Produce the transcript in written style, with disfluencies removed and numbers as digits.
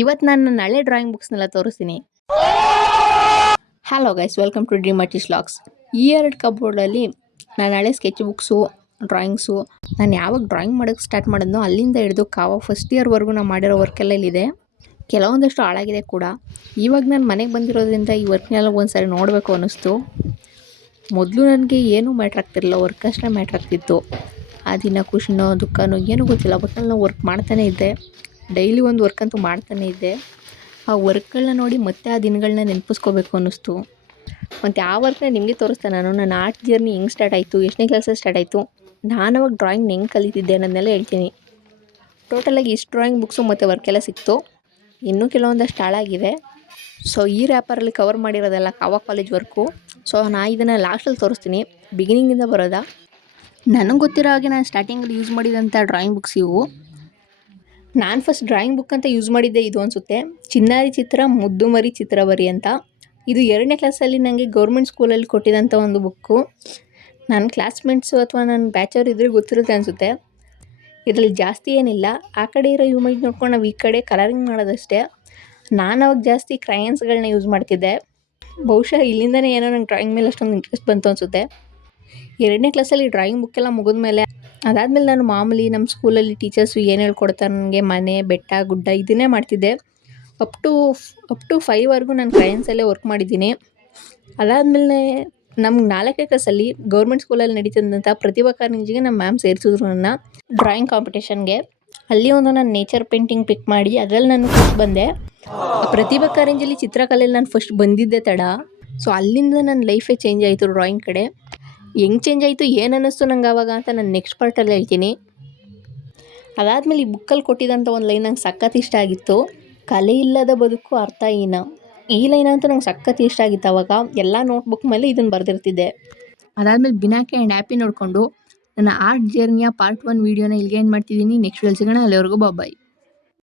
ಇವತ್ತು ನಾನು ನನ್ನ ಹಳೆ ಡ್ರಾಯಿಂಗ್ ಬುಕ್ಸ್ನೆಲ್ಲ ತೋರಿಸ್ತೀನಿ. Hello guys, welcome to Dream Artist vlogs. ಈ ಎರಡು ಕಬೋರ್ಡಲ್ಲಿ ನಾನು ಹಳೆ ಸ್ಕೆಚ್ ಬುಕ್ಸು, ಡ್ರಾಯಿಂಗ್ಸು, ನಾನು ಯಾವಾಗ ಡ್ರಾಯಿಂಗ್ ಮಾಡೋಕ್ಕೆ ಸ್ಟಾರ್ಟ್ ಮಾಡಿದ್ನೋ ಅಲ್ಲಿಂದ ಹಿಡಿದು ಫಸ್ಟ್ ಇಯರ್ವರೆಗೂ ನಾನು ಮಾಡಿರೋ ವರ್ಕೆಲ್ಲ ಇಲ್ಲಿದೆ. ಕೆಲವೊಂದಷ್ಟು ಹಾಳಾಗಿದೆ ಕೂಡ. ಇವಾಗ ನಾನು ಮನೆಗೆ ಬಂದಿರೋದ್ರಿಂದ ಈ ವರ್ಕ್ನೆಲ್ಲ ಒಂದ್ಸರಿ ನೋಡಬೇಕು ಅನ್ನಿಸ್ತು. ಮೊದಲು ನನಗೆ ಏನೂ ಮ್ಯಾಟ್ರ್ ಆಗ್ತಿರಲಿಲ್ಲ, ವರ್ಕ್ ಅಷ್ಟೇ ಮ್ಯಾಟ್ರ್ ಆಗ್ತಿತ್ತು. ಆ ದಿನ ಖುಷಿನೋ ದುಃಖನೋ ಏನೂ ಗೊತ್ತಿಲ್ಲ, ಒಟ್ಟಿನಲ್ಲಿ ನಾವು ವರ್ಕ್ ಮಾಡ್ತಾನೇ ಇದ್ದೆ. ಡೈಲಿ ಒಂದು ವರ್ಕ್ ಅಂತೂ ಮಾಡ್ತಾನೇ ಇದ್ದೆ. ಆ ವರ್ಕ್ಗಳನ್ನ ನೋಡಿ ಮತ್ತೆ ಆ ದಿನಗಳನ್ನ ನೆನಪಿಸ್ಕೋಬೇಕು ಅನ್ನಿಸ್ತು. ಮತ್ತು ಆ ವರ್ಕ್ನ ನಿಮಗೆ ತೋರಿಸ್ತೆ. ನನ್ನ ಆರ್ಟ್ ಜರ್ನಿ ಹೆಂಗೆ ಸ್ಟಾರ್ಟ್ ಆಯಿತು, ಎಷ್ಟನೇ ಕ್ಲಾಸಲ್ಲಿ ಸ್ಟಾರ್ಟ್ ಆಯಿತು, ನಾನು ಅವಾಗ ಡ್ರಾಯಿಂಗ್ನ ಹೆಂಗೆ ಕಲಿತಿದ್ದೆ ಅನ್ನೋದನ್ನೆಲ್ಲ ಹೇಳ್ತೀನಿ. ಟೋಟಲಾಗಿ ಇಷ್ಟು ಡ್ರಾಯಿಂಗ್ ಬುಕ್ಸು ಮತ್ತು ವರ್ಕೆಲ್ಲ ಸಿಕ್ತು. ಇನ್ನೂ ಕೆಲವೊಂದಷ್ಟು ಹಾಳಾಗಿವೆ. ಸೊ ಈ ರ್ಯಾಪರಲ್ಲಿ ಕವರ್ ಮಾಡಿರೋದೆಲ್ಲ ಕಾವಾ ಕಾಲೇಜ್ ವರ್ಕು. ಸೊ ನಾನು ಇದನ್ನು ಲಾಸ್ಟಲ್ಲಿ ತೋರಿಸ್ತೀನಿ, ಬಿಗಿನಿಂಗಿಂದ ಬರೋದಾ. ನನಗೆ ಗೊತ್ತಿರೋ ಹಾಗೆ ನಾನು ಸ್ಟಾರ್ಟಿಂಗಲ್ಲಿ ಯೂಸ್ ಮಾಡಿದಂಥ ಡ್ರಾಯಿಂಗ್ ಬುಕ್ಸ್ ಇವು. ನಾನು ಫಸ್ಟ್ ಡ್ರಾಯಿಂಗ್ ಬುಕ್ ಅಂತ ಯೂಸ್ ಮಾಡಿದ್ದೆ ಇದು ಅನಿಸುತ್ತೆ, ಚಿನ್ನಾರಿ ಚಿತ್ರ ಮುದ್ದು ಮರಿ ಚಿತ್ರ ಬರಿ ಅಂತ. ಇದು 2ನೇ ಕ್ಲಾಸಲ್ಲಿ ನನಗೆ ಗೌರ್ಮೆಂಟ್ ಸ್ಕೂಲಲ್ಲಿ ಕೊಟ್ಟಿದ್ದಂಥ ಒಂದು ಬುಕ್ಕು. ನನ್ನ ಕ್ಲಾಸ್ಮೇಟ್ಸು ಅಥವಾ ನನ್ನ ಬ್ಯಾಚವ್ರು ಇದ್ರೆ ಗೊತ್ತಿರುತ್ತೆ ಅನಿಸುತ್ತೆ. ಇದರಲ್ಲಿ ಜಾಸ್ತಿ ಏನಿಲ್ಲ, ಆ ಕಡೆ ಇರೋ ಇಮೇಜ್ ನೋಡ್ಕೊಂಡು ನಾವು ಈ ಕಡೆ ಕಲರಿಂಗ್ ಮಾಡೋದಷ್ಟೇ. ನಾನು ಅವಾಗ ಜಾಸ್ತಿ ಕ್ರಯನ್ಸ್ಗಳನ್ನ ಯೂಸ್ ಮಾಡ್ತಿದ್ದೆ. ಬಹುಶಃ ಇಲ್ಲಿಂದನೇ ಏನೋ ನಂಗೆ ಡ್ರಾಯಿಂಗ್ ಮೇಲೆ ಅಷ್ಟೊಂದು ಇಂಟ್ರೆಸ್ಟ್ ಬಂತು ಅನಿಸುತ್ತೆ. 2ನೇ ಕ್ಲಾಸಲ್ಲಿ ಡ್ರಾಯಿಂಗ್ ಬುಕ್ಕೆಲ್ಲ ಮುಗಿದ್ಮೇಲೆ ಅದಾದಮೇಲೆ ನಾನು ಮಾಮೂಲಿ ನಮ್ಮ ಸ್ಕೂಲಲ್ಲಿ ಟೀಚರ್ಸು ಏನು ಹೇಳ್ಕೊಡ್ತಾರೆ ನನಗೆ, ಮನೆ ಬೆಟ್ಟ ಗುಡ್ಡ ಇದನ್ನೇ ಮಾಡ್ತಿದ್ದೆ. ಅಪ್ ಟು 5ವರೆಗೂ ನಾನು ಕ್ರಯನ್ಸಲ್ಲೇ ವರ್ಕ್ ಮಾಡಿದ್ದೀನಿ. ಅದಾದಮೇಲೆ ನಮ್ಗೆ 4ನೇ ಕ್ಲಾಸಲ್ಲಿ ಗೌರ್ಮೆಂಟ್ ಸ್ಕೂಲಲ್ಲಿ ನಡೀತಿದ್ದಂಥ ಪ್ರತಿಭಾ ಕಾರಂಜಿಗೆ ನಮ್ಮ ಮ್ಯಾಮ್ ಸೇರಿಸಿದ್ರು ನನ್ನ ಡ್ರಾಯಿಂಗ್ ಕಾಂಪಿಟೇಷನ್ಗೆ. ಅಲ್ಲಿ ಒಂದು ನಾನು ನೇಚರ್ ಪೇಂಟಿಂಗ್ ಪಿಕ್ ಮಾಡಿ ಅದರಲ್ಲಿ ನಾನು ಫಸ್ಟ್ ಬಂದೆ. ಪ್ರತಿಭಾ ಕಾರಂಜಿಯಲ್ಲಿ ಚಿತ್ರಕಲೆಯಲ್ಲಿ ನಾನು ಫಸ್ಟ್ ಬಂದಿದ್ದೆ ತಡ. ಸೊ ಅಲ್ಲಿಂದ ನನ್ನ ಲೈಫೇ ಚೇಂಜ್ ಆಯಿತು ಡ್ರಾಯಿಂಗ್ ಕಡೆ. ಹೆಂಗೆ ಚೇಂಜ್ ಆಯಿತು, ಏನು ಅನ್ನಿಸ್ತು ನಂಗೆ ಆವಾಗ ಅಂತ ನಾನು ನೆಕ್ಸ್ಟ್ ಪಾರ್ಟಲ್ಲಿ ಹೇಳ್ತೀನಿ. ಅದಾದಮೇಲೆ ಈ ಬುಕ್ಕಲ್ಲಿ ಕೊಟ್ಟಿದ್ದಂಥ ಒಂದು ಲೈನ್ ನಂಗೆ ಸಖತ್ ಇಷ್ಟ ಆಗಿತ್ತು. ಕಲೆ ಇಲ್ಲದ ಬದುಕು ಅರ್ಥಹೀನ. ಈ ಲೈನ್ ಅಂತೂ ನಂಗೆ ಸಖತ್ ಇಷ್ಟ ಆಗಿತ್ತು. ಆವಾಗ ಎಲ್ಲ ನೋಟ್ಬುಕ್ ಮೇಲೆ ಇದನ್ನು ಬರೆದಿರ್ತಿದ್ದೆ. ಅದಾದಮೇಲೆ ಬಿನಾಕೆ ಆ್ಯಂಡ್ ಹ್ಯಾಪಿ ನೋಡಿಕೊಂಡು ನನ್ನ ಆರ್ಟ್ ಜರ್ನಿಯ ಪಾರ್ಟ್ 1 ವೀಡಿಯೋನ ಇಲ್ಲಿಗೆ ಏನು ಮಾಡ್ತಿದ್ದೀನಿ. ನೆಕ್ಸ್ಟ್ ವಿಡಿಯೋಲಿ ಸಿಗೋಣ. ಅಲ್ಲಿವರೆಗೂ ಬಾಯ್.